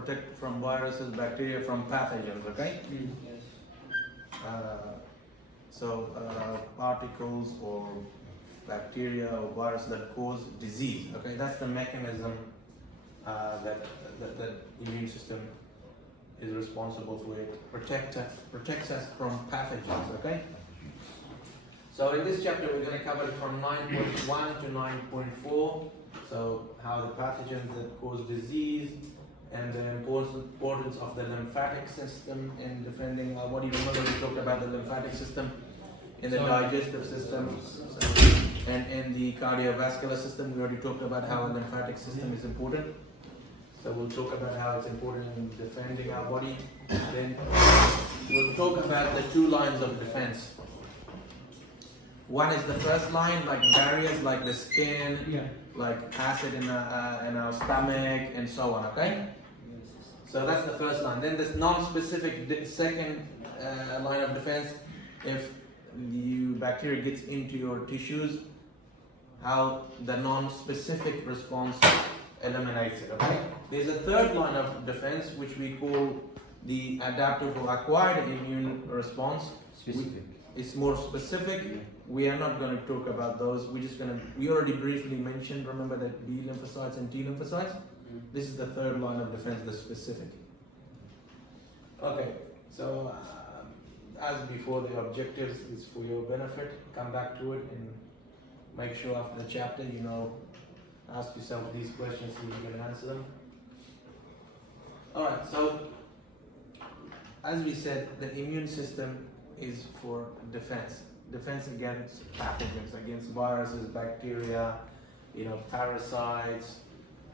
protect from viruses, bacteria, from pathogens, okay? Yes. Particles or bacteria or virus that cause disease, okay? That's the mechanism that immune system is responsible for. It protects us from pathogens, okay? So in this chapter we're going to cover it from 9.1 to 9.4. So how the pathogens that cause disease and the importance of the lymphatic system in defending our body. Remember we talked about the lymphatic system in the digestive system and in the cardiovascular system. We already talked about how the lymphatic system is important. So we'll talk about how it's important in defending our body. Then we'll talk about the two lines of defense. One is the first line, like barriers, like the skin, like acid in our stomach, and so on. Okay. So that's the first line. Then this non-specific second line of defense. If the bacteria gets into your tissues, how the non-specific response eliminates it. Okay. There's a third line of defense which we call the adaptive or acquired immune response. Specific. It's more specific. We are not going to talk about those. We already briefly mentioned, remember, that B lymphocytes and T lymphocytes. This is the third line of defense, the specific. Okay, so as before, the objectives is for your benefit. Come back to it and make sure after the chapter, ask yourself these questions so you can answer them. Alright, so as we said, the immune system is for defense against pathogens, against viruses, bacteria, parasites,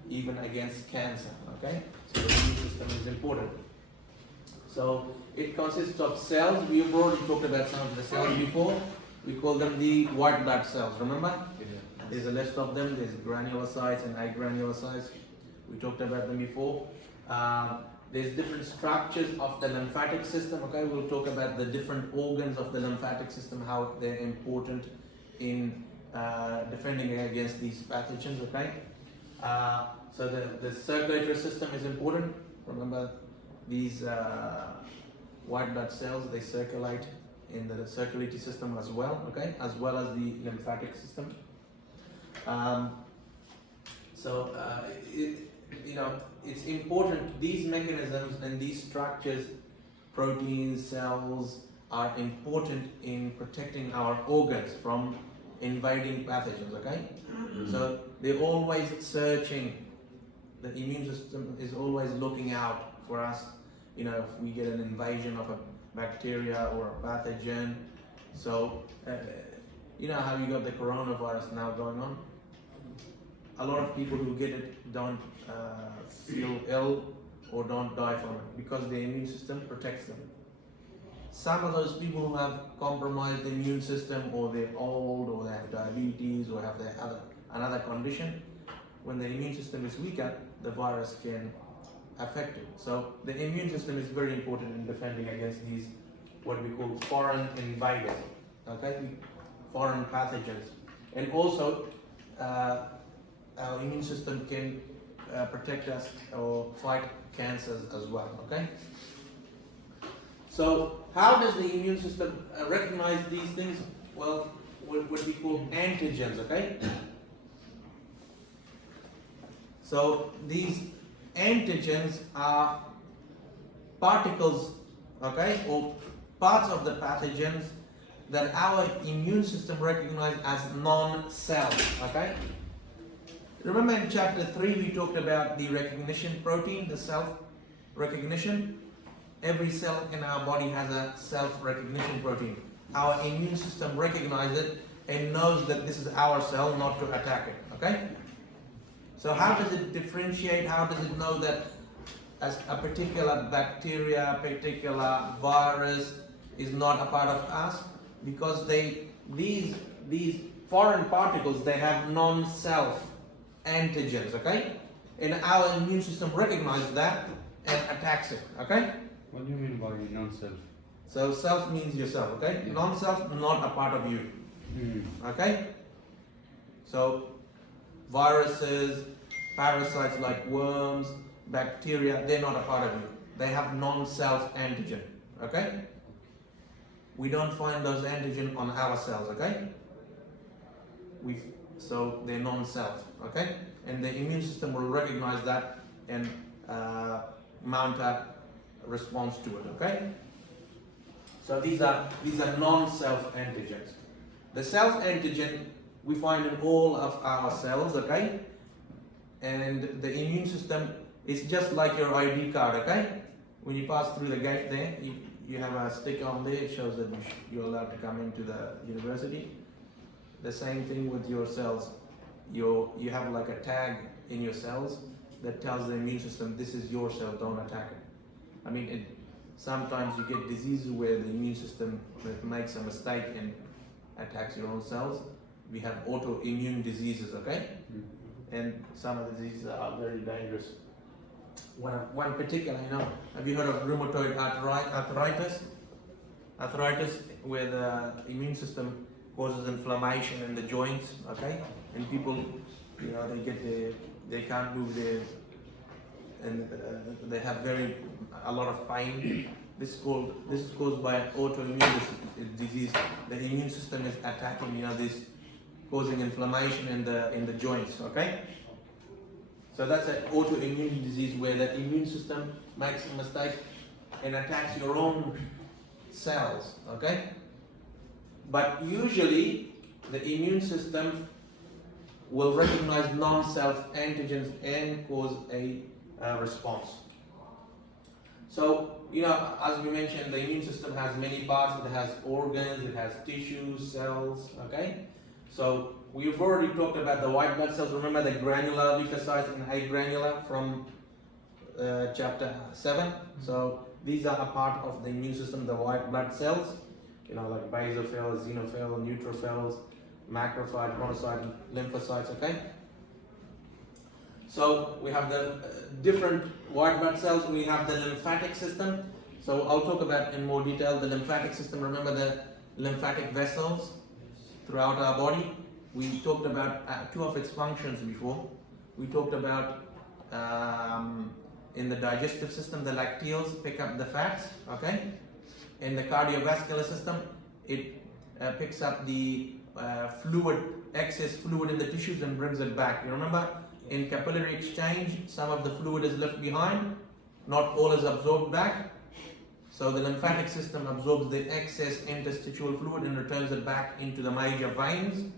even against cancer. Okay, so the immune system is important. So it consists of cells. We've already talked about some of the cells before. We call them the white blood cells. Remember? There's a list of them. There's granulocytes and agranulocytes. We talked about them before. There's different structures of the lymphatic system. Okay, we'll talk about the different organs of the lymphatic system, how they're important in defending against these pathogens. Okay, so the circulatory system is important. Remember, these white blood cells, they circulate in the circulatory system as well. Okay, as well as the lymphatic system. It's important, these mechanisms and these structures, proteins, cells, are important in protecting our organs from invading pathogens, okay? So they're always searching, the immune system is always looking out for us, if we get an invasion of a bacteria or a pathogen. So, how you got the coronavirus now going on? A lot of people who get it don't feel ill or don't die from it because the immune system protects them. Some of those people who have compromised immune system, or they're old, or they have diabetes, or have another condition, when the immune system is weaker, the virus can affect it. So the immune system is very important in defending against these, what we call foreign invaders, okay, foreign pathogens. And also, our immune system can protect us or fight cancers as well, okay? So how does the immune system recognize these things? Well, what we call antigens, okay? So these antigens are particles, okay, or parts of the pathogens that our immune system recognizes as non-self, okay? Remember in chapter 3 we talked about the recognition protein, the self-recognition. Every cell in our body has a self-recognition protein. Our immune system recognizes it and knows that this is our cell, not to attack it, okay? So how does it differentiate? How does it know that as a particular bacteria, a particular virus is not a part of us? Because these foreign particles, they have non-self antigens, okay? And our immune system recognizes that and attacks it, okay? What do you mean by non-self? So self means yourself, okay? Yeah. Non-self, not a part of you, okay? So viruses, parasites like worms, bacteria, they're not a part of you. They have non-self antigen. Okay? We don't find those antigen on our cells. Okay? So they're non-self. Okay? And the immune system will recognize that and mount a response to it. Okay? So these are non-self antigens. The self antigen we find in all of our cells. Okay? And the immune system is just like your ID card. Okay? When you pass through the gate there, you have a sticker on there. It shows that you're allowed to come into the university. The same thing with your cells. You have like a tag in your cells that tells the immune system, this is your cell, don't attack it. I mean, sometimes you get diseases where the immune system makes a mistake and attacks your own cells. We have autoimmune diseases, okay? And some of the diseases are very dangerous. One particular, have you heard of rheumatoid arthritis? Arthritis, where the immune system causes inflammation in the joints, okay? And people, they can't move and they have a lot of pain. This is caused by an autoimmune disease. The immune system is attacking, this, causing inflammation in the joints, okay? So that's an autoimmune disease where the immune system makes a mistake and attacks your own cells, okay? But usually the immune system will recognize non-self antigens and cause a response. So, as we mentioned, the immune system has many parts. It has organs, it has tissues, cells, okay? So we've already talked about the white blood cells. Remember the granular leukocytes and agranular from chapter 7. So these are a part of the immune system, the white blood cells, like basophils, xenophils, neutrophils, macrophages, monocytes, lymphocytes, okay? So we have the different white blood cells. We have the lymphatic system. So I'll talk about in more detail the lymphatic system. Remember the lymphatic vessels throughout our body. We talked about two of its functions before. We talked about in the digestive system, the lacteals pick up the fats, okay? In the cardiovascular system, it picks up the excess fluid in the tissues and brings it back. You remember, in capillary exchange, some of the fluid is left behind, not all is absorbed back. So the lymphatic system absorbs the excess interstitial fluid and returns it back into the major veins.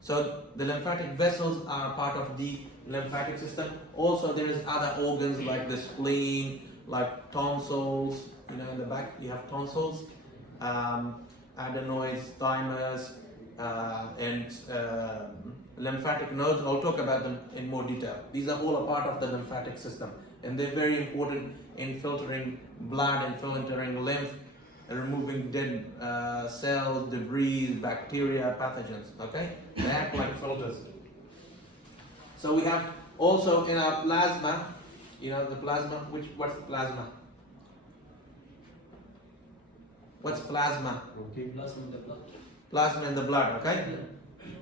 So the lymphatic vessels are part of the lymphatic system. Also, there is other organs like the spleen, like tonsils. In the back you have tonsils, adenoids, thymus, and lymphatic nodes. I'll talk about them in more detail. These are all a part of the lymphatic system, and they're very important in filtering blood and filtering lymph, and removing dead cells, debris, bacteria, pathogens. Okay, they act like filters. So we have also in our plasma, the plasma. What's the plasma? What's plasma? Plasma in the blood. Plasma in the blood, okay?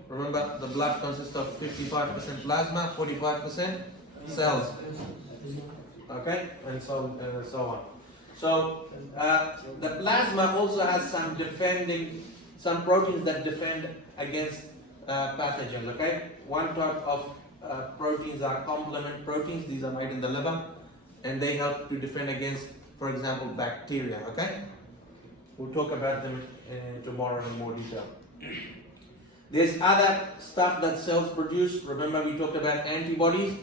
Remember, the blood consists of 55% plasma, 45% cells. Okay? And so on. So, the plasma also has some proteins that defend against pathogens, okay? One type of proteins are complement proteins. These are made in the liver, and they help to defend against, for example, bacteria, okay? We'll talk about them tomorrow in more detail. There's other stuff that cells produce. Remember, we talked about antibodies,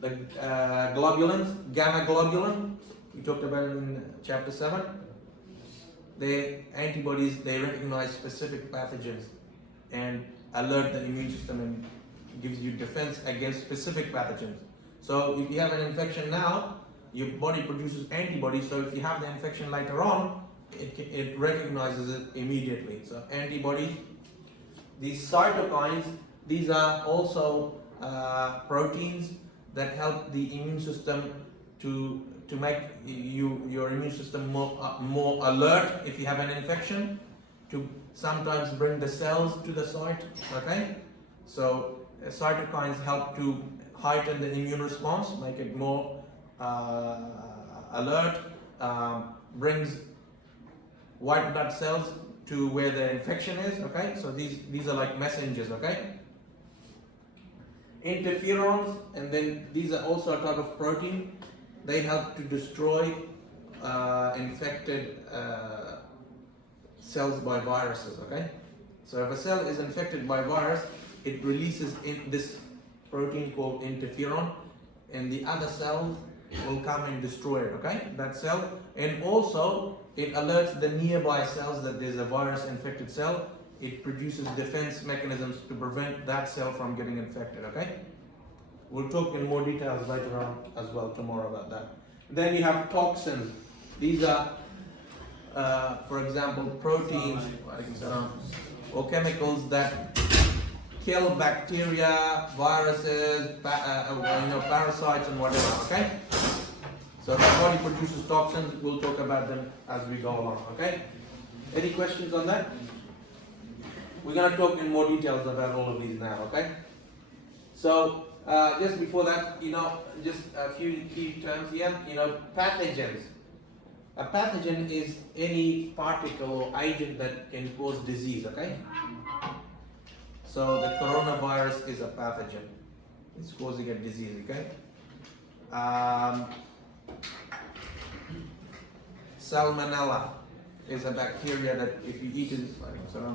the globulins, gamma globulin. We talked about it in chapter 7. The antibodies, they recognize specific pathogens and alert the immune system and gives you defense against specific pathogens. So if you have an infection now, your body produces antibodies. So if you have the infection later on, it recognizes it immediately. So antibodies, these cytokines, these are also proteins that help the immune system to make your immune system more alert if you have an infection, to sometimes bring the cells to the site, okay? So cytokines help to heighten the immune response, make it more alert, brings white blood cells to where the infection is. Okay, so these are like messengers. Okay, interferons, and then these are also a type of protein. They help to destroy infected cells by viruses. Okay, so if a cell is infected by virus, it releases in this protein called interferon, and the other cells will come and destroy it. Okay, that cell, and also it alerts the nearby cells that there's a virus infected cell. It produces defense mechanisms to prevent that cell from getting infected. Okay, we'll talk in more details later on as well tomorrow about that. Then you have toxins. These are, for example, proteins or chemicals that kill bacteria, viruses, parasites, and whatever. Okay. So the body produces toxins. We'll talk about them as we go along. Okay. Any questions on that? We're going to talk in more details about all of these now. Okay. So just before that, just a few key terms here. Pathogens. A pathogen is any particle or agent that can cause disease. Okay. So the coronavirus is a pathogen. It's causing a disease. Okay. Salmonella is a bacteria that if you eat it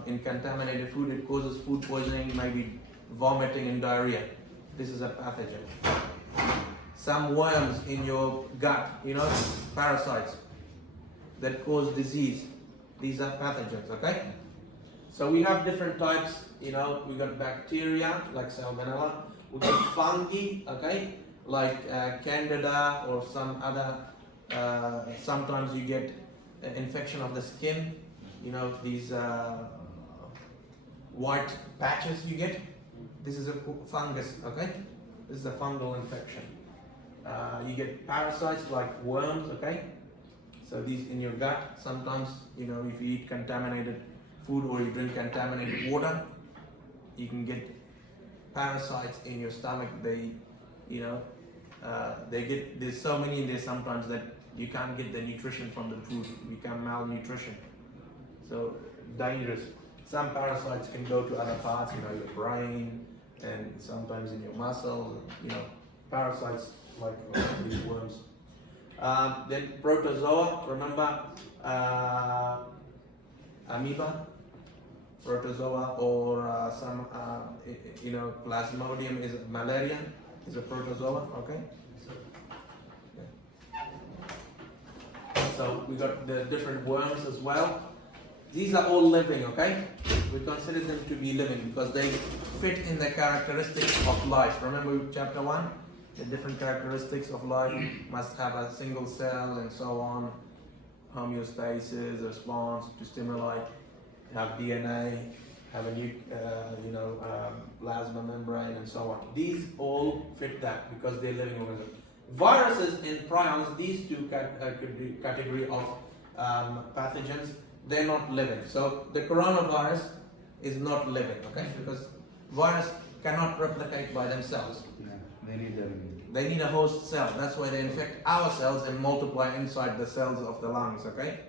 in contaminated food, it causes food poisoning, maybe vomiting and diarrhea. This is a pathogen. Some worms in your gut, parasites that cause disease. These are pathogens, okay? So we have different types, we got bacteria like salmonella, we got fungi, okay, like candida or some other, sometimes you get infection of the skin, these white patches you get. This is a fungus, okay? This is a fungal infection. You get parasites like worms, okay? So these in your gut, sometimes, if you eat contaminated food or you drink contaminated water, you can get parasites in your stomach. There's so many in there sometimes that you can't get the nutrition from the food. You become malnutrition. So dangerous. Some parasites can go to other parts, your brain, and sometimes in your muscles, parasites like these worms. Then protozoa, remember amoeba, protozoa, or some, plasmodium is malaria, is a protozoa, okay? So we got the different worms as well. These are all living, okay? We consider them to be living because they fit in the characteristics of life. Remember chapter 1? The different characteristics of life must have a single cell and so on, homeostasis, response to stimuli, have DNA, have a plasma membrane and so on. These all fit that because they're living organisms. Viruses and prions, these two category of pathogens, they're not living. So the coronavirus is not living, okay? Because virus cannot replicate by themselves. They need a host cell. That's why they infect our cells and multiply inside the cells of the lungs, okay?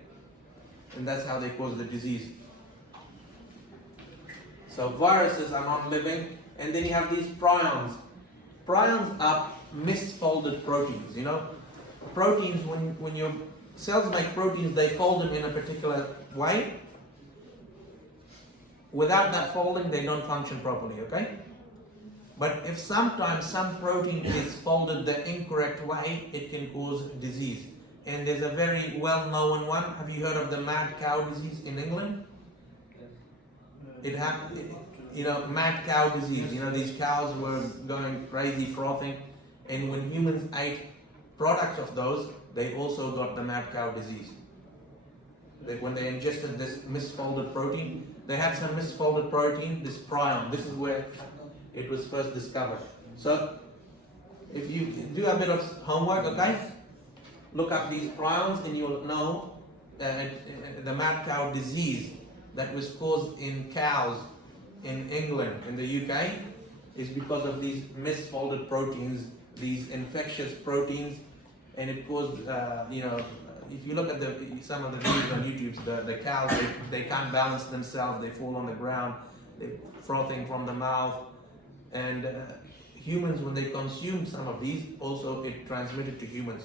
And that's how they cause the disease. So viruses are not living. And then you have these prions. Prions are misfolded proteins, Proteins, when your cells make proteins, they fold them in a particular way. Without that folding, they don't function properly, okay? But if sometimes some protein is folded the incorrect way, it can cause disease. And there's a very well-known one. Have you heard of the mad cow disease in England? It happened, mad cow disease. These cows were going crazy, frothing. And when humans ate products of those, they also got the mad cow disease. When they ingested this misfolded protein, they had some misfolded protein, this prion. This is where it was first discovered. So, if you do a bit of homework, okay, look up these prions and you'll know the mad cow disease that was caused in cows in England, in the UK, is because of these misfolded proteins, these infectious proteins and it caused, if you look at some of the videos on YouTube, the cows, they can't balance themselves, they fall on the ground, they're frothing from the mouth, and humans, when they consume some of these, also it transmitted to humans,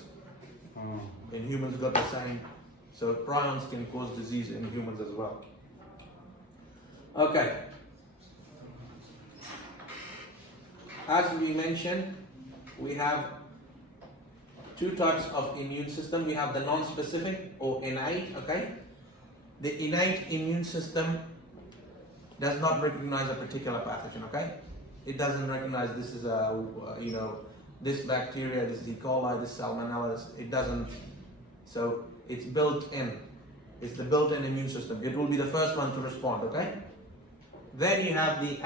Oh. and humans got the same. So prions can cause disease in humans as well. Okay. As we mentioned, we have two types of immune system. We have the non-specific or innate, okay? The innate immune system does not recognize a particular pathogen, okay? It doesn't recognize this is this bacteria, this is E. coli, this salmonella, it doesn't. So it's built in. It's the built-in immune system. It will be the first one to respond, okay? Then you have the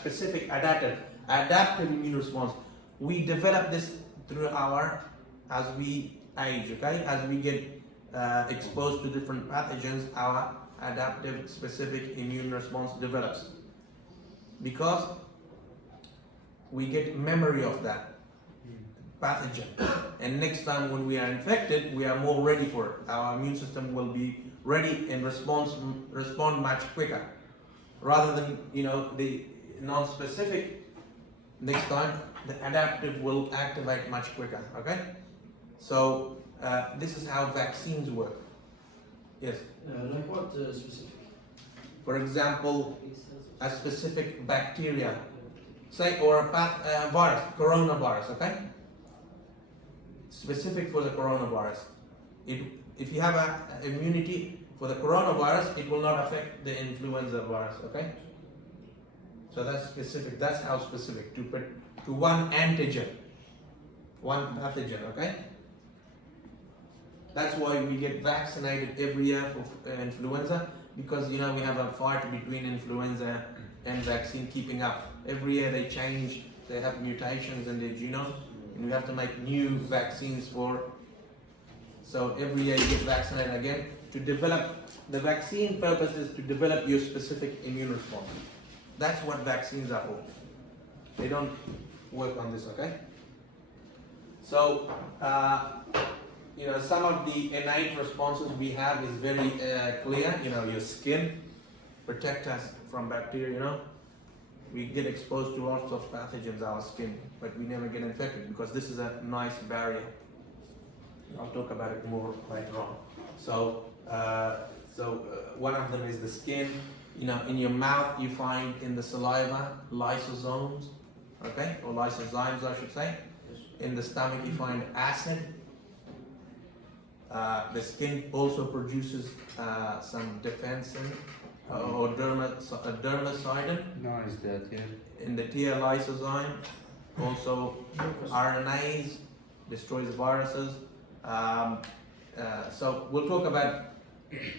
specific adaptive immune response. We develop this through as we age, okay? As we get exposed to different pathogens, our adaptive specific immune response develops. Because we get memory of that pathogen. And next time when we are infected, we are more ready for it. Our immune system will be ready and respond much quicker. Rather than, the non-specific, next time the adaptive will activate much quicker, okay? So this is how vaccines work. Yes? Like what specific? For example, a specific bacteria, say, or a virus, coronavirus, okay? Specific for the coronavirus. If you have an immunity for the coronavirus, it will not affect the influenza virus, okay? So that's specific. That's how specific to one antigen, one pathogen, okay? That's why we get vaccinated every year for influenza, because we have a fight between influenza and vaccine keeping up. Every year they change, they have mutations in their genome, and we have to make new vaccines so every year you get vaccinated again to develop. The vaccine purpose is to develop your specific immune response. That's what vaccines are for. They don't work on this, okay? So, some of the innate responses we have is very clear. Your skin protect us from bacteria, We get exposed to lots of pathogens, our skin, but we never get infected because this is a nice barrier. I'll talk about it more later on. So, one of them is the skin. In your mouth you find in the saliva lysosomes, okay, or lysozymes I should say. In the stomach you find acid. The skin also produces some defensin or dermacidin. No, is that, yeah? In the T lysozyme, also RNase destroys viruses. So we'll talk about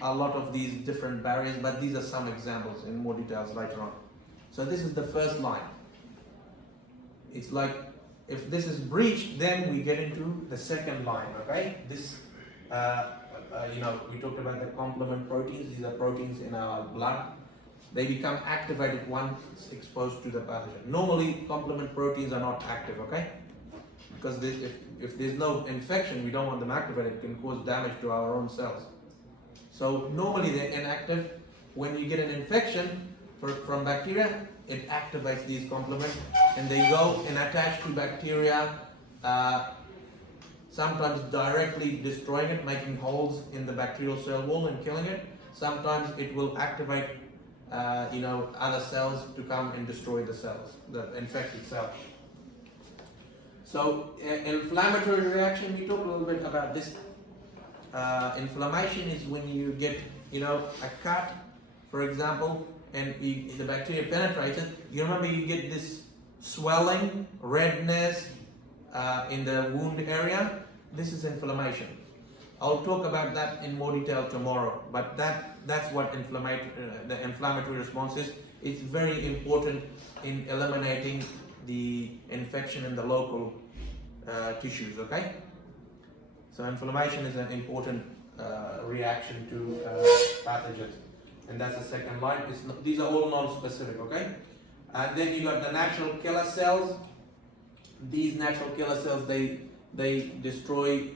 a lot of these different barriers, but these are some examples in more details later on. So this is the first line. It's like if this is breached, then we get into the second line, okay? This, we talked about the complement proteins. These are proteins in our blood. They become activated once exposed to the pathogen. Normally, complement proteins are not active, okay? Because if there's no infection, we don't want them activated. It can cause damage to our own cells. So normally they're inactive. When you get an infection from bacteria, it activates these complements, and they go and attach to bacteria, sometimes directly destroying it, making holes in the bacterial cell wall and killing it. Sometimes it will activate other cells to come and destroy the cells, the infected cells. So inflammatory reaction, we talked a little bit about this. Inflammation is when you get a cut, for example, and the bacteria penetrates it. You remember you get this swelling, redness in the wound area. This is inflammation. I'll talk about that in more detail tomorrow, but that's what the inflammatory response is. It's very important in eliminating the infection in the local tissues, okay? So inflammation is an important reaction to pathogens, and that's the second line. These are all non-specific, okay? And then you got the natural killer cells. These natural killer cells, they they destroy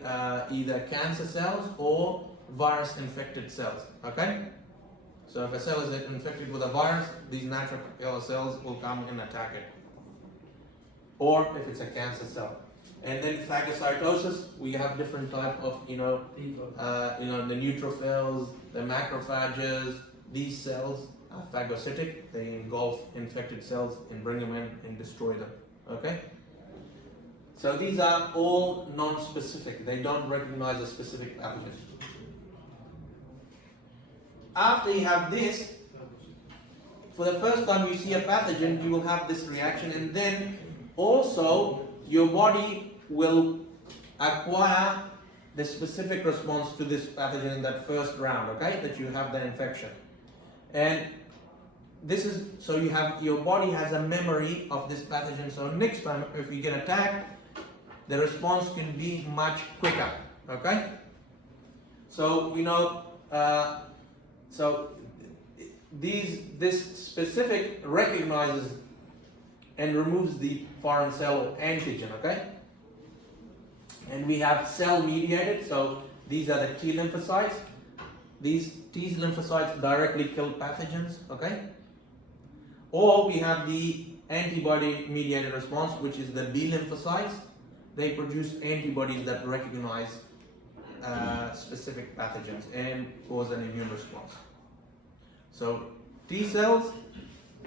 either cancer cells or virus infected cells. Okay? So if a cell is infected with a virus, these natural killer cells will come and attack it. Or if it's a cancer cell. And then phagocytosis, we have different type of, the neutrophils, the macrophages. These cells are phagocytic. They engulf infected cells and bring them in and destroy them. Okay? So these are all non-specific. They don't recognize a specific pathogen. After you have this, for the first time you see a pathogen, you will have this reaction, and then also your body will acquire the specific response to this pathogen in that first round, okay, that you have the infection. And this is, so you have, your body has a memory of this pathogen, so next time if you get attacked, the response can be much quicker, okay? So, this specific recognizes and removes the foreign cell antigen, okay? And we have cell mediated, so these are the T lymphocytes. These T lymphocytes directly kill pathogens, okay? Or we have the antibody mediated response, which is the B lymphocytes. They produce antibodies that recognize specific pathogens and cause an immune response. So T cells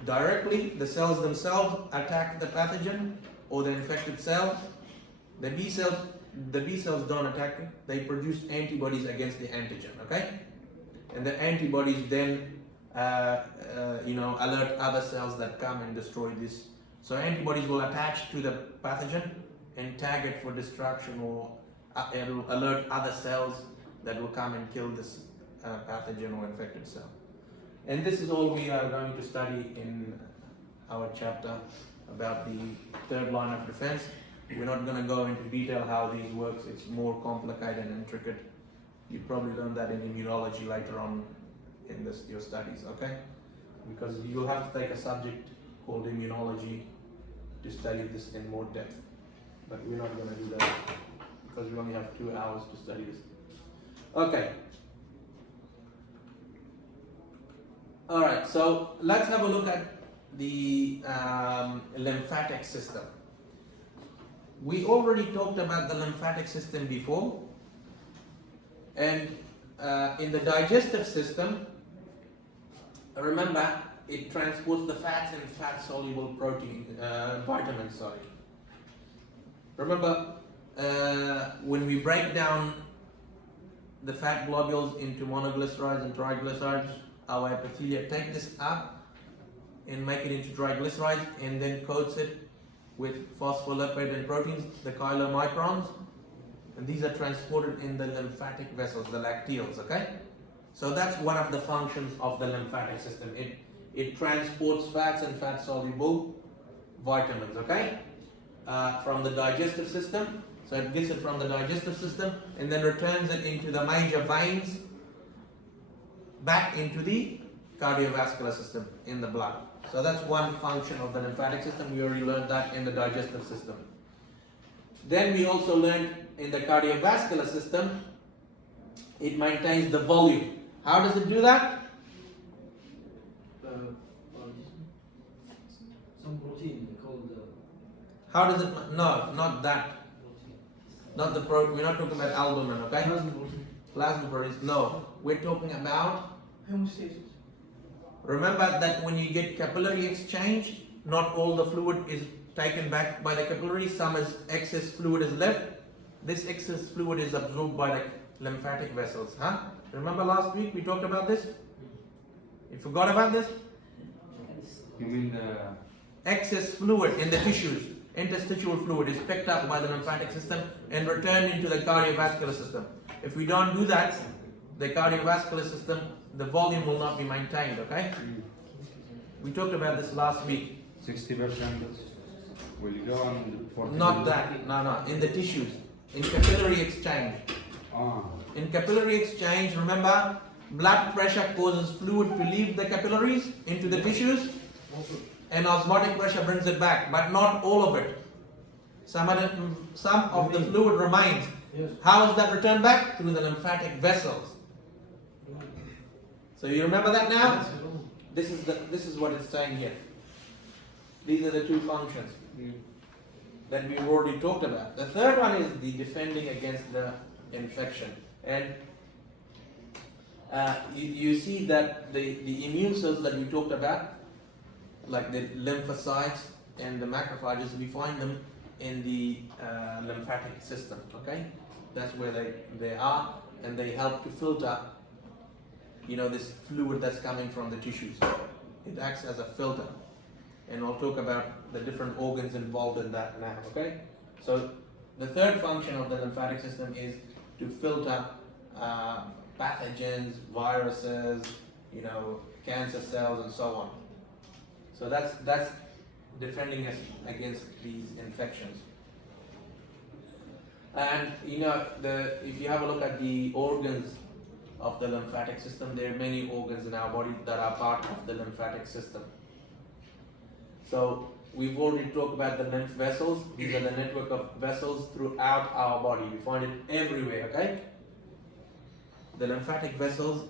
directly, the cells themselves attack the pathogen or the infected cell. The B cells don't attack it. They produce antibodies against the antigen. Okay, and the antibodies then alert other cells that come and destroy this. So antibodies will attach to the pathogen and tag it for destruction, or it'll alert other cells that will come and kill this pathogen or infected cell. And this is all we are going to study in our chapter about the third line of defense. We're not going to go into detail how these works. It's more complicated and intricate. You probably learn that in immunology later on in your studies, okay? Because you'll have to take a subject called immunology to study this in more depth. But we're not going to do that because we only have 2 hours to study this. Okay. Alright, so let's have a look at the lymphatic system. We already talked about the lymphatic system before, and in the digestive system, remember, it transports the fats and fat-soluble vitamins. Remember, when we break down the fat globules into monoglycerides and triglycerides, our epithelia take this up and make it into triglycerides and then coats it with phospholipid and proteins, the chylomicrons, and these are transported in the lymphatic vessels, the lacteals, okay? So that's one of the functions of the lymphatic system. It transports fats and fat-soluble vitamins, okay? From the digestive system. So it gets it from the digestive system and then returns it into the major veins back into the cardiovascular system in the blood. So that's one function of the lymphatic system. We already learned that in the digestive system. Then we also learned in the cardiovascular system, it maintains the volume. How does it do that? Some protein called. How does it? No, not that. Not the protein. We're not talking about albumin, okay? Plasma protein. Plasma proteins. No, we're talking about. Hemostasis. Remember that when you get capillary exchange, not all the fluid is taken back by the capillaries. Some excess fluid is left. This excess fluid is absorbed by the lymphatic vessels. Huh? Remember last week we talked about this? You forgot about this? You mean the Excess fluid in the tissues, interstitial fluid, is picked up by the lymphatic system and returned into the cardiovascular system. If we don't do that, the cardiovascular system, the volume will not be maintained, okay? We talked about this last week. 60% will go on 40%? Not that, no, in the tissues, in capillary exchange. In capillary exchange, remember, blood pressure causes fluid to leave the capillaries into the tissues, and osmotic pressure brings it back, but not all of it. some of the fluid remains. Yes. How is that returned back? Through the lymphatic vessels. So you remember that now? Yes, you know. This is what it's saying here. These are the two functions that we've already talked about. The third one is the defending against the infection. And you see that the immune cells that we talked about, like the lymphocytes and the macrophages, we find them in the lymphatic system. Okay, that's where they are, and they help to filter, this fluid that's coming from the tissues. It acts as a filter, and I'll talk about the different organs involved in that now. Okay, so the third function of the lymphatic system is to filter pathogens, viruses, cancer cells, and so on. So that's defending us against these infections. And if you have a look at the organs of the lymphatic system, there are many organs in our body that are part of the lymphatic system. So we've already talked about the lymph vessels. These are the network of vessels throughout our body. We find it everywhere, okay? The lymphatic vessels,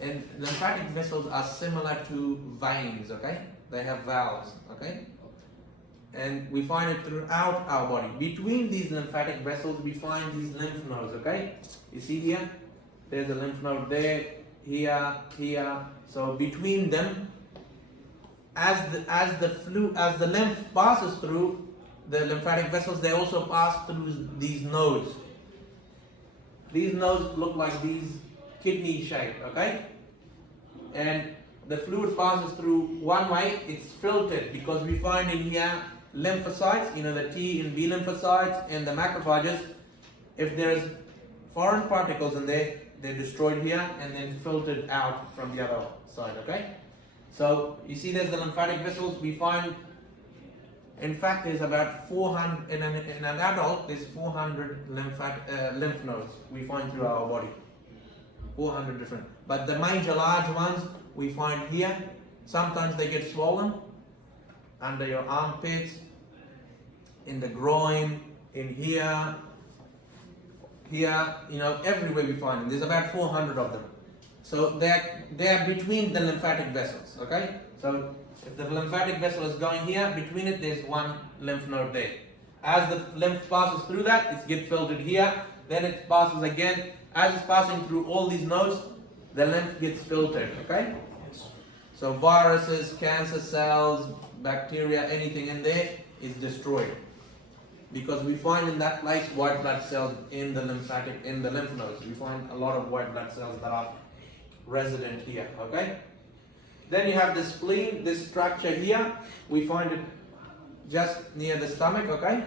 and lymphatic vessels are similar to veins, okay? They have valves, okay? And we find it throughout our body. Between these lymphatic vessels, we find these lymph nodes, okay? You see here? There's a lymph node there, here, here. So between them, as the lymph passes through the lymphatic vessels, they also pass through these nodes. These nodes look like these kidney shape, okay? And the fluid passes through one way, it's filtered because we find in here lymphocytes, the T and B lymphocytes and the macrophages. If there's foreign particles in there, they're destroyed here and then filtered out from the other side, okay? So you see there's the lymphatic vessels. We find, in fact, there's about 400, in an adult, there's 400 lymph nodes we find through our body. 400 different. But the major large ones we find here. Sometimes they get swollen under your armpits, in the groin, in here, everywhere we find them. There's about 400 of them. So they're between the lymphatic vessels, okay? So if the lymphatic vessel is going here, between it there's one lymph node there. As the lymph passes through that, it gets filtered here, then it passes again. As it's passing through all these nodes, the lymph gets filtered, okay? So viruses, cancer cells, bacteria, anything in there is destroyed. Because we find in that place white blood cells in the lymph nodes. We find a lot of white blood cells that are resident here, okay? Then you have the spleen, this structure here. We find it just near the stomach, okay?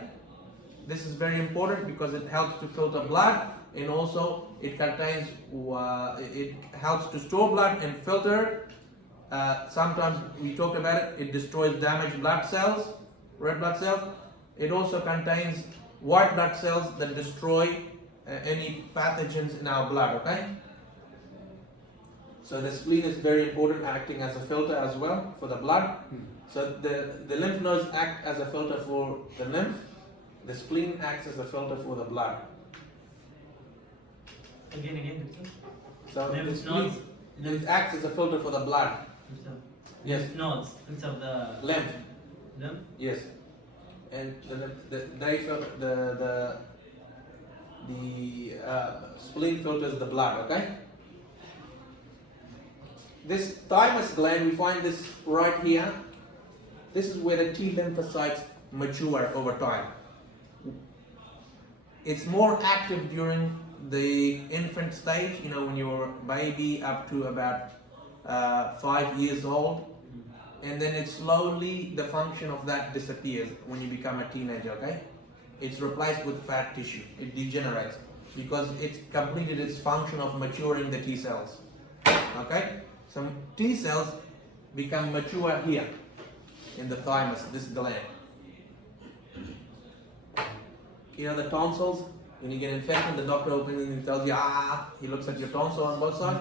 This is very important because it helps to filter blood, and also it contains, it helps to store blood and filter. Sometimes we talked about it, it destroys damaged blood cells, red blood cells. It also contains white blood cells that destroy any pathogens in our blood, okay? So the spleen is very important, acting as a filter as well for the blood. So the lymph nodes act as a filter for the lymph. The spleen acts as a filter for the blood. Again. So the Lymph spleen nodes. it acts as a filter for the blood. Yes. Lymph nodes, filter of the Lymph. lymph. Yes. And the spleen filters the blood, okay? This thymus gland, we find this right here. This is where the T lymphocytes mature over time. It's more active during the infant stage, when you're a baby up to about 5 years old. And then the function of that disappears when you become a teenager, okay? It's replaced with fat tissue. It degenerates because it's completed its function of maturing the T cells, okay? Some T cells become mature here in the thymus, this gland. The tonsils, when you get infection, the doctor opens it and tells you, he looks at your tonsil on both sides.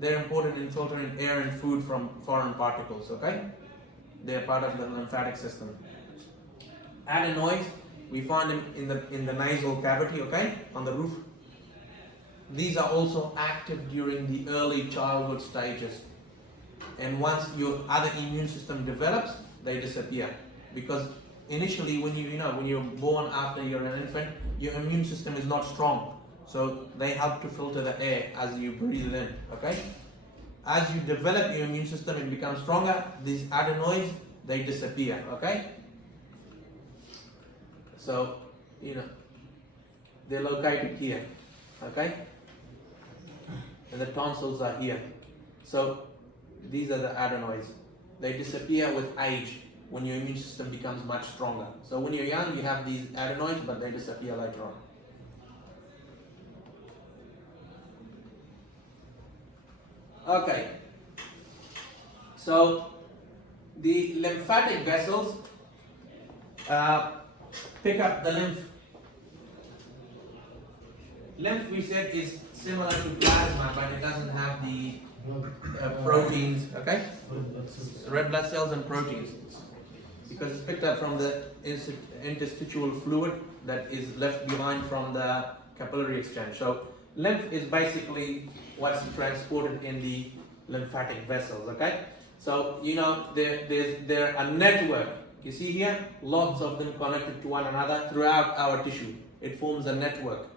They're important in filtering air and food from foreign particles, okay? They're part of the lymphatic system. Adenoids, We find them in the nasal cavity, okay, on the roof. These are also active during the early childhood stages, and once your other immune system develops, they disappear. Because initially, when you're born, after you're an infant, your immune system is not strong, so they help to filter the air as you breathe in. Okay, as you develop your immune system and become stronger, these adenoids, they disappear. Okay, so they're located here. Okay, and the tonsils are here. So these are the adenoids. They disappear with age when your immune system becomes much stronger. So when you're young, you have these adenoids, but they disappear later on. Okay, so the lymphatic vessels pick up the lymph. Lymph, we said, is similar to plasma, but it doesn't have the proteins, okay? Red blood cells and proteins, because it's picked up from the interstitial fluid that is left behind from the capillary exchange. So lymph is basically what's transported in the lymphatic vessels, okay? So there are a network. You see here, lots of them connected to one another throughout our tissue. It forms a network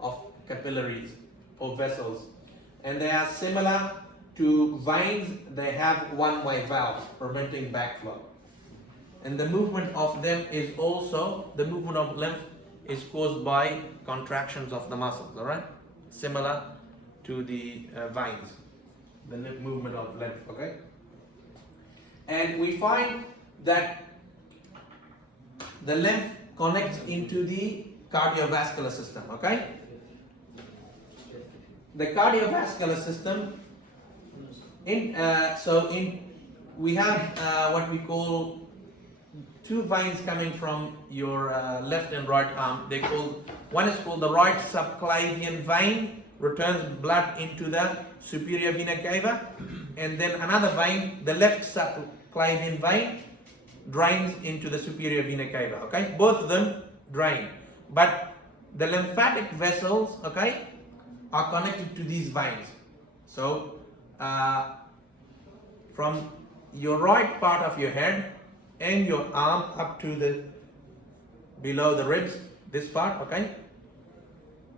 of capillaries or vessels, and they are similar to veins. They have one-way valves preventing backflow, and the movement of them is also, the movement of lymph is caused by contractions of the muscles. All right, similar to the veins, the movement of lymph. Okay, and we find that the lymph connects into the cardiovascular system. Okay, the cardiovascular system, we have what we call two veins coming from your left and right arm. One is called the right subclavian vein, returns blood into the superior vena cava, and then another vein, the left subclavian vein, drains into the superior vena cava. Okay, both of them drain, but the lymphatic vessels, okay, are connected to these veins. So from your right part of your head and your arm up to the below the ribs, this part, okay,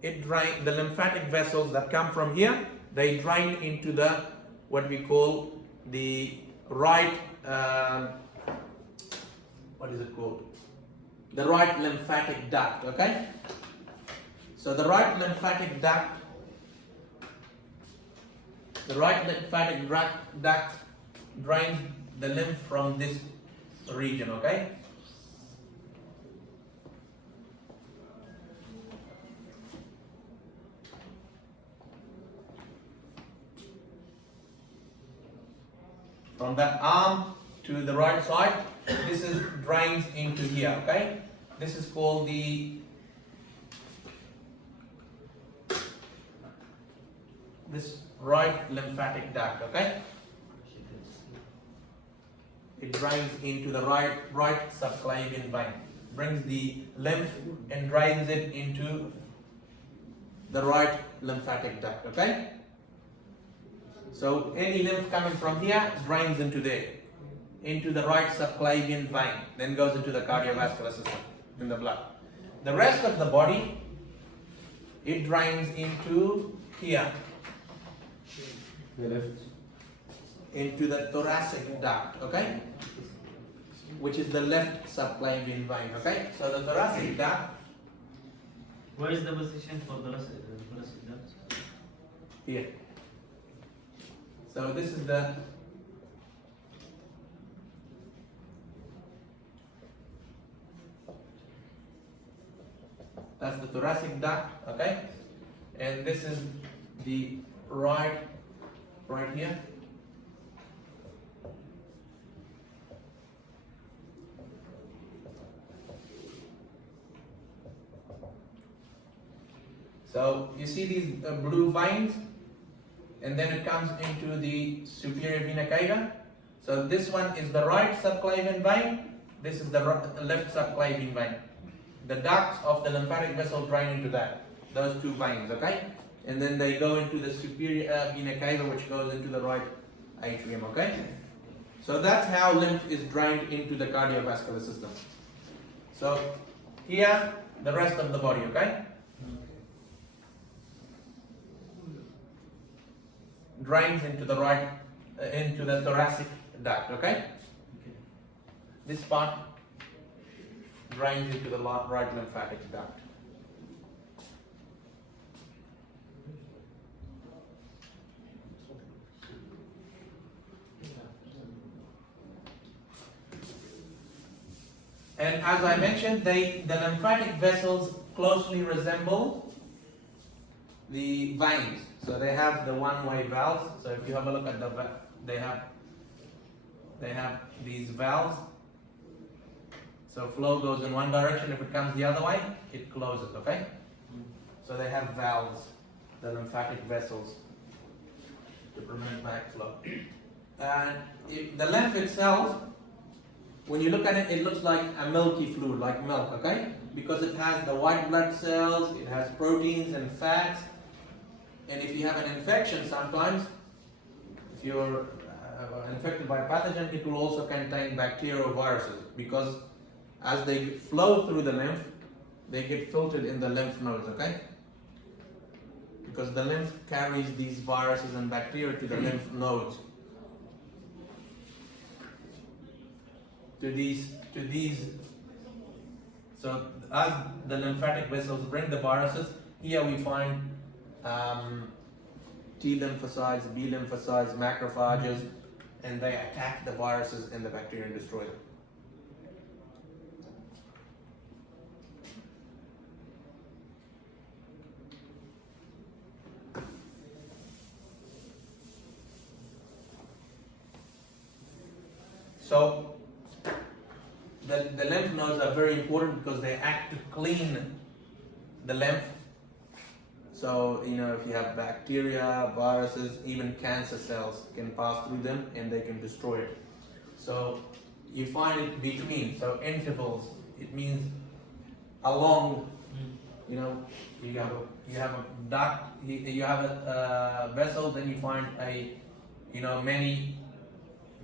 it drain, the lymphatic vessels that come from here, they drain into the what we call the right what is it called, the right lymphatic duct. Okay, so the right lymphatic duct drains the lymph from this region. Okay, from that arm to the right side, this is drains into here. Okay, this is called this right lymphatic duct. Okay, it drains into the right subclavian vein, brings the lymph and drains it into the right lymphatic duct. Okay, so any lymph coming from here drains into there, into the right subclavian vein, then goes into the cardiovascular system in the blood. The rest of the body, it drains into here, The left. into the thoracic duct. Okay, which is the left subclavian vein. Okay, so the thoracic duct, Where is the position for the thoracic duct? here. So this is that's the thoracic duct. Okay, and this is the right here. So you see these blue veins, and then it comes into the superior vena cava. So this one is the right subclavian vein. This is the left subclavian vein. the ducts of the lymphatic vessel drain into that, those two veins, okay? And then they go into the superior vena cava, which goes into the right atrium, okay? So that's how lymph is drained into the cardiovascular system. So here, the rest of the body, okay? Drains into the right, into the thoracic duct, okay? This part drains into the right lymphatic duct. And as I mentioned, the lymphatic vessels closely resemble the veins. So they have the one-way valves. So if you have a look at they have these valves. So flow goes in one direction. If it comes the other way, it closes. Okay. So they have valves, the lymphatic vessels, to prevent backflow. And the lymph itself, when you look at it, it looks like a milky fluid, like milk, okay? Because it has the white blood cells, it has proteins and fats. And if you have an infection sometimes, if you're infected by a pathogen, it will also contain bacteria or viruses. Because as they flow through the lymph, they get filtered in the lymph nodes, okay? Because the lymph carries these viruses and bacteria to the lymph nodes. To these, so as the lymphatic vessels bring the viruses, here we find T lymphocytes, B lymphocytes, macrophages, and they attack the viruses and the bacteria and destroy them. So the lymph nodes are very important because they act to clean the lymph. So, you know, if you have bacteria, viruses, even cancer cells can pass through them and they can destroy it. So you find it between, so intervals, it means along, you know, you have a duct, you have a vessel, then you find many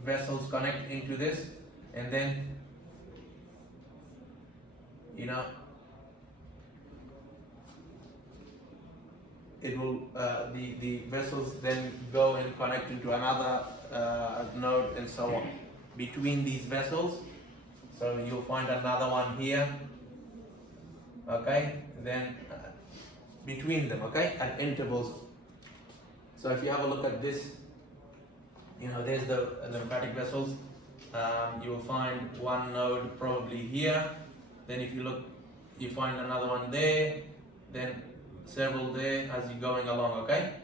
vessels connect into this, and then it will the vessels then go and connect into another node and so on between these vessels. So you'll find another one here, okay, then between them, okay, at intervals. So if you have a look at this, there's the lymphatic vessels. You will find one node probably here. Then if you look, you find another one there. Then several there as you're going along, okay?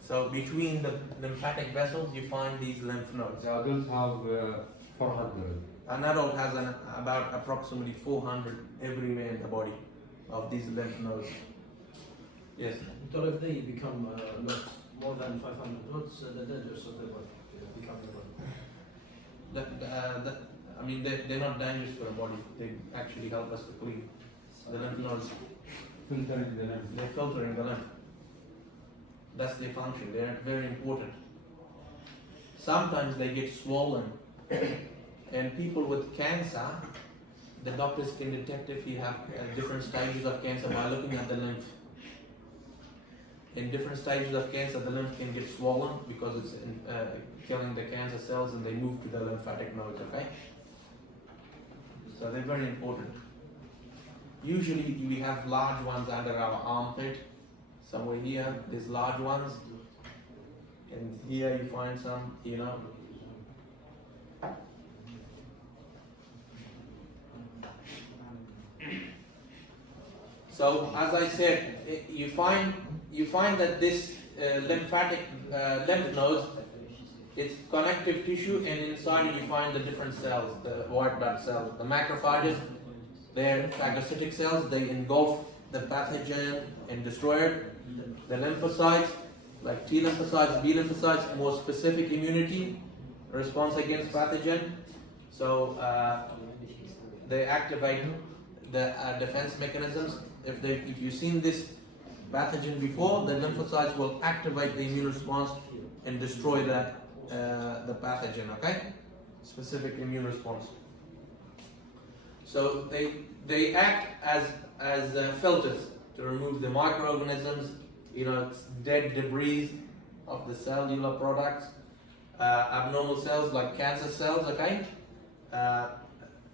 So between the lymphatic vessels, you find these lymph nodes. The adults have 400. An adult has about approximately 400 everywhere in the body of these lymph nodes. Yes. So if they become more than 500, what's the dangers of the body becoming one? They're not dangerous for the body. They actually help us to clean the lymph nodes. Filtering the lymph. They're filtering the lymph. That's their function. They're very important. Sometimes they get swollen, and people with cancer, the doctors can detect if you have different stages of cancer by looking at the lymph. In different stages of cancer, the lymph can get swollen because it's killing the cancer cells, and they move to the lymphatic nodes, okay? So they're very important. Usually we have large ones under our armpit. Somewhere here, there's large ones. And here you find some, So as I said, you find that this lymphatic lymph nodes, it's connective tissue, and inside it you find the different cells, the white blood cells, the macrophages. They're phagocytic cells. They engulf the pathogen and destroy it. The lymphocytes, like T lymphocytes, B lymphocytes, more specific immunity, response against pathogen. So they activate the defense mechanisms. If you've seen this pathogen before, the lymphocytes will activate the immune response and destroy the pathogen. Okay, specific immune response. So they act as filters to remove the microorganisms, dead debris of the cellular products, abnormal cells like cancer cells. Okay,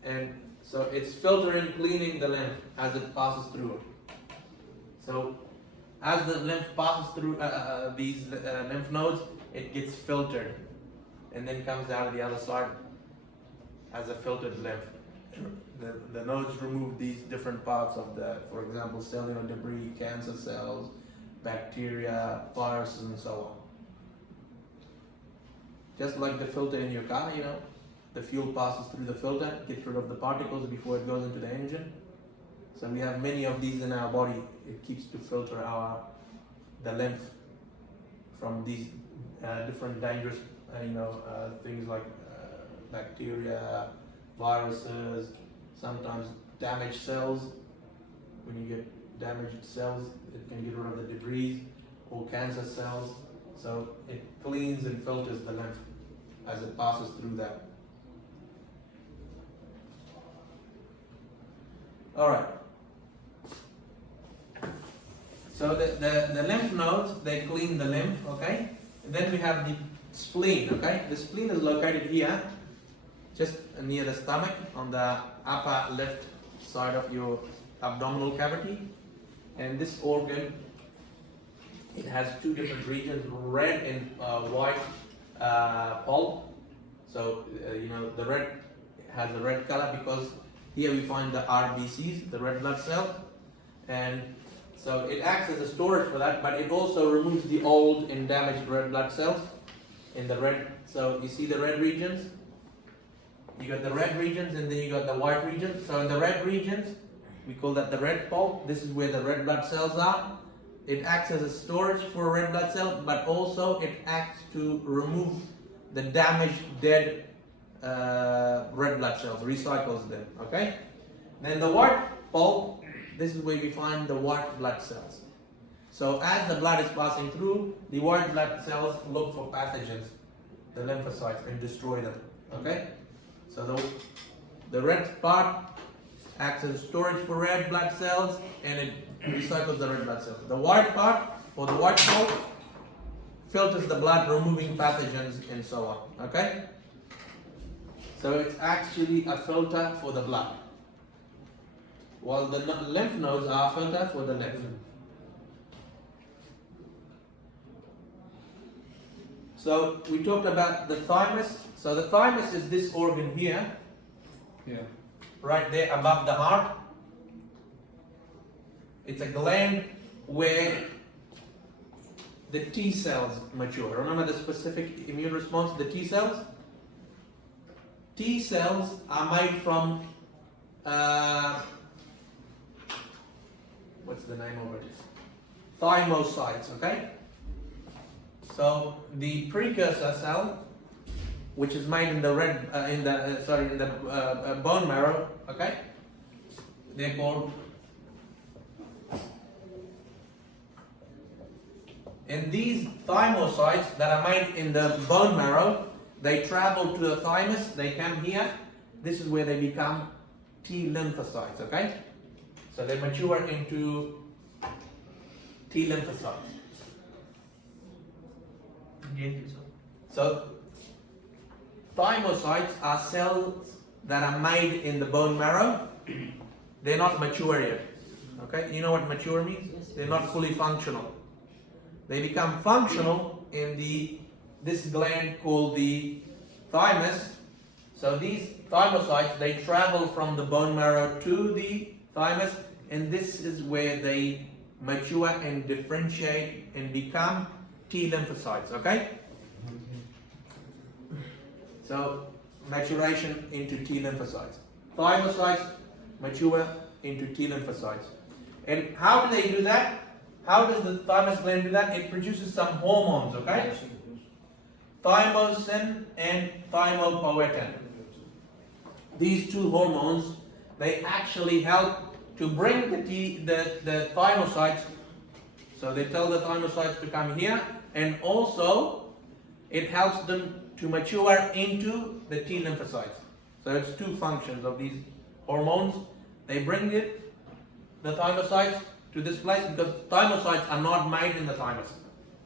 and so it's filtering, cleaning the lymph as it passes through it. So as the lymph passes through these lymph nodes, it gets filtered and then comes out of the other side as a filtered lymph. The nodes remove these different parts of for example, cellular debris, cancer cells, bacteria, viruses, and so on. Just like the filter in your car, the fuel passes through the filter, gets rid of the particles before it goes into the engine. So we have many of these in our body. It keeps to filter the lymph from these different dangerous, things like bacteria, viruses, sometimes damaged cells. When you get damaged cells, it can get rid of the debris, or cancer cells. So it cleans and filters the lymph as it passes through that. Alright. So the lymph nodes, they clean the lymph, okay? And then we have the spleen, okay? The spleen is located here, just near the stomach, on the upper left side of your abdominal cavity. And this organ, it has two different regions, red and white pulp. So, the red has a red color because here we find the RBCs, the red blood cell. And so it acts as a storage for that, but it also removes the old and damaged red blood cells in the red. So you see the red regions? You got the red regions and then you got the white regions. So in the red regions, we call that the red pulp. This is where the red blood cells are. It acts as a storage for a red blood cell, but also it acts to remove the damaged, dead red blood cells, recycles them, okay? Then the white pulp, this is where we find the white blood cells. So as the blood is passing through, the white blood cells look for pathogens, the lymphocytes, and destroy them, okay? So the red part acts as storage for red blood cells, and it recycles the red blood cells. The white part, or the white pulp, filters the blood, removing pathogens and so on, okay? So it's actually a filter for the blood, while the lymph nodes are a filter for the lymph. So we talked about the thymus. So the thymus is this organ here, right there above the heart. It's a gland where the T cells mature. Remember the specific immune response, the T cells? T cells are made from, what's the name of it? Thymocytes, okay? So the precursor cell, which is made in the bone marrow, okay? They're called. And these thymocytes that are made in the bone marrow, they travel to the thymus, they come here. This is where they become T lymphocytes, okay? So they mature into T lymphocytes. So thymocytes are cells that are made in the bone marrow. They're not mature yet, okay? You know what mature means? They're not fully functional. They become functional in this gland called the thymus. So these thymocytes, they travel from the bone marrow to the thymus, and this is where they mature and differentiate and become T lymphocytes, okay? So maturation into T lymphocytes. Thymocytes mature into T lymphocytes. And how do they do that? How does the thymus gland do that? It produces some hormones, okay? Thymosin and thymopoietin. These two hormones they actually help to bring the thymocytes. So they tell the thymocytes to come here, and also it helps them to mature into the T lymphocytes. So it's two functions of these hormones. They bring the thymocytes to this place, because thymocytes are not made in the thymus.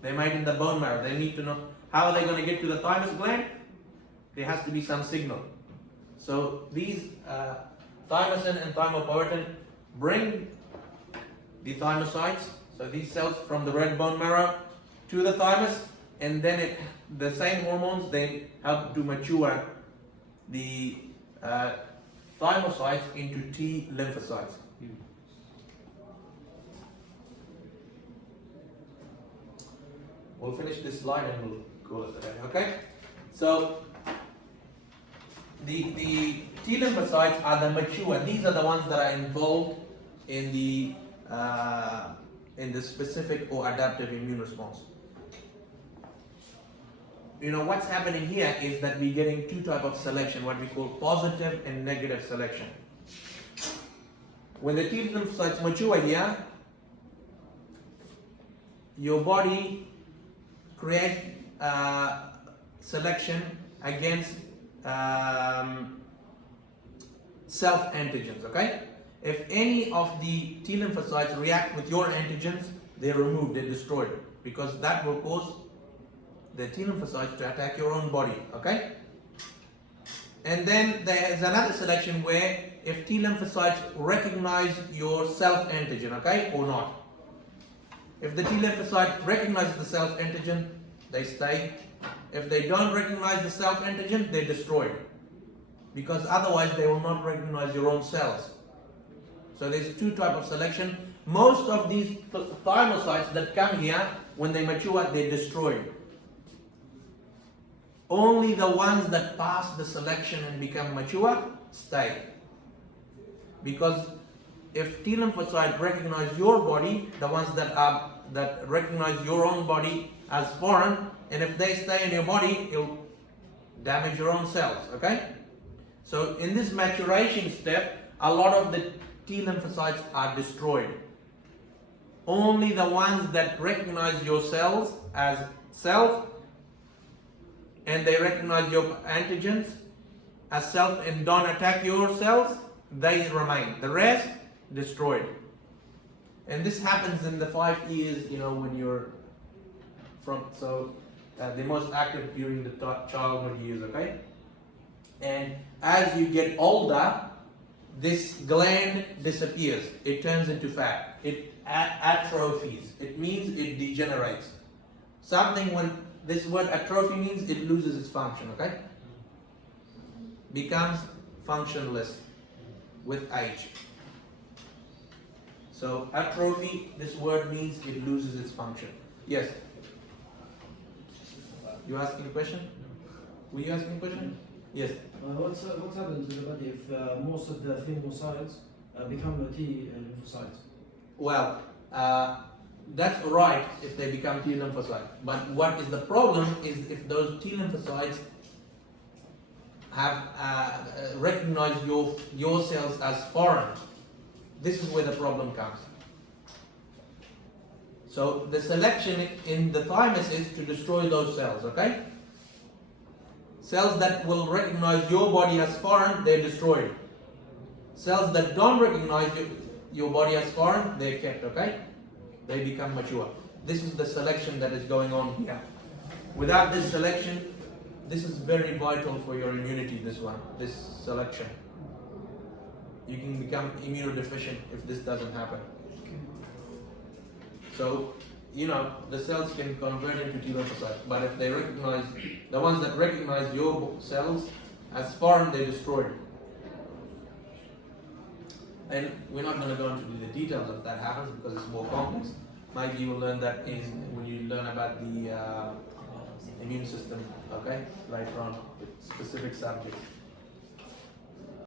They're made in the bone marrow. They need to know how are they going to get to the thymus gland. There has to be some signal. So these thymosin and thymopoietin bring the thymocytes, so these cells from the red bone marrow, to the thymus, and then the same hormones, they help to mature the thymocytes into T lymphocytes. We'll finish this slide and we'll call it a day, okay? So the T lymphocytes are the mature. These are the ones that are involved in the specific or adaptive immune response. You know what's happening here is that we're getting two types of selection, what we call positive and negative selection. When the T lymphocytes mature here, your body creates selection against self-antigens, okay? If any of the T lymphocytes react with your antigens, they're removed, they're destroyed, because that will cause the T lymphocytes to attack your own body, okay? And then there is another selection where if T lymphocytes recognize your self-antigen, okay, or not. If the T lymphocyte recognizes the self-antigen, they stay. If they don't recognize the self-antigen, they're destroyed. Because otherwise they will not recognize your own cells. So there's two types of selection. Most of these thymocytes that come here, when they mature, they're destroyed. Only the ones that pass the selection and become mature, stay. Because if T lymphocytes recognize your body, the ones that recognize your own body as foreign, and if they stay in your body, it'll damage your own cells, okay? So in this maturation step, a lot of the T lymphocytes are destroyed. Only the ones that recognize your cells as self, and they recognize your antigens as self and don't attack your cells, they remain. The rest, destroyed. And this happens in the 5 years, you know, when you're the most active during the childhood years, okay? And as you get older, this gland disappears. It turns into fat. It atrophies. It means it degenerates. When this word atrophy means it loses its function, okay? Becomes functionless with age. So atrophy, this word means it loses its function. Yes? You asking a question? Were you asking a question? Yes. What happens in the body if most of the phemocytes become T lymphocytes? Well, that's right if they become T lymphocytes. But what is the problem is if those T lymphocytes have recognized your cells as foreign. This is where the problem comes. So the selection in the thymus is to destroy those cells, okay? Cells that will recognize your body as foreign, they're destroyed. Cells that don't recognize your body as foreign, they're kept, okay? They become mature. This is the selection that is going on here. Without this selection, this is very vital for your immunity, this selection. You can become immunodeficient if this doesn't happen. So, you know, the cells can convert into T lymphocytes, but if they recognize, the ones that recognize your cells as foreign, they're destroyed. And we're not going to go into the details of that happens because it's more complex. Maybe you will learn that when you learn about the immune system, okay, later on, with specific subjects.